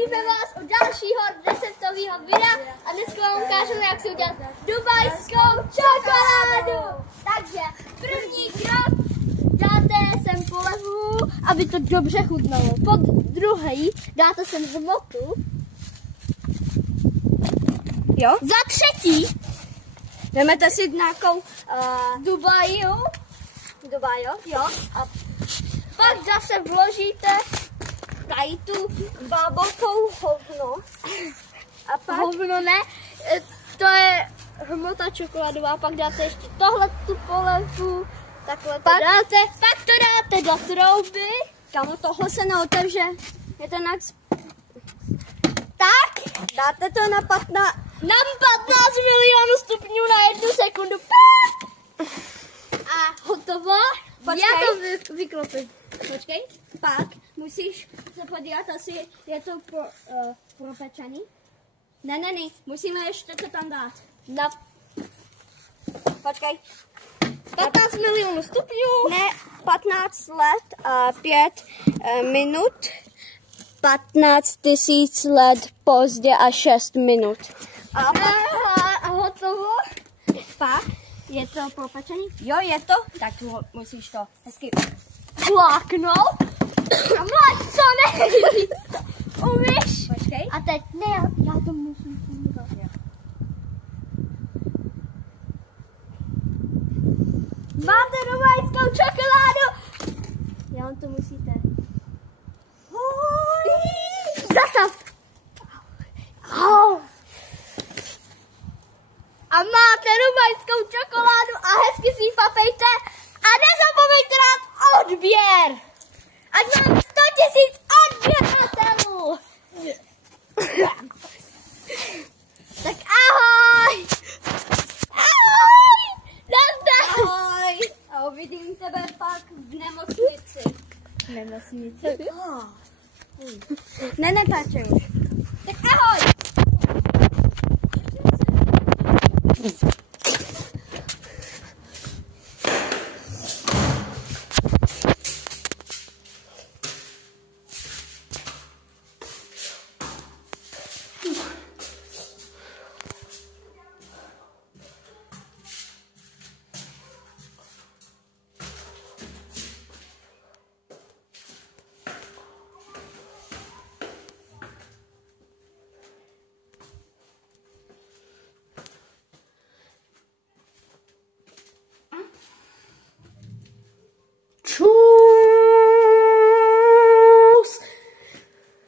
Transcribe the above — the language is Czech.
Zdravíme vás u dalšího receptového videa a dneska vám ukážeme, jak si udělat dubajskou čokoládu. Takže první krok, dáte sem polevu, aby to dobře chutnalo. Pod druhý dáte sem hmotu. Jo? Za třetí Jdeme si nějakou Dubaju. Dubaj, jo? A pak zase vložíte tady tu Bábovkou hovno. a pak hovno ne, to je hmota čokoládová, pak dáte ještě tohle tu polevu, takhle to dáte, pak to dáte do trouby. Kamo, tohle se neotevře. Je to na... Tak, Dáte to na 15... na 15 milionů stupňů na 1 sekundu. A hotovo. Počkej. Já to vyklopím. Počkej, pak musíš se podívat, asi je to propečený. Ne, musíme ještě to tam dát. Na Počkej. 15 milionů stupňů. Ne, 15 let a 5 minut. 15 000 let pozdě a 6 minut. A hotovo. Pak je to propečený? Jo, je to. Tak musíš to hezky Fláknout. A mlad, co ne? Umíš? Počkej. A teď, ne, já to musím fungovat. Máte dubajskou čokoládu. Já to musíte. Zastav. A máte dubajskou čokoládu a hezky si ji papejte a nezapomeňte dát odběr. Ať mám 100 000 odběratelů. Tak ahoj. Ahoj. Nazdar. Ahoj. A uvidím tebe pak v nemocnici. Nemocnice. Ne, netáčej už. Tak ahoj.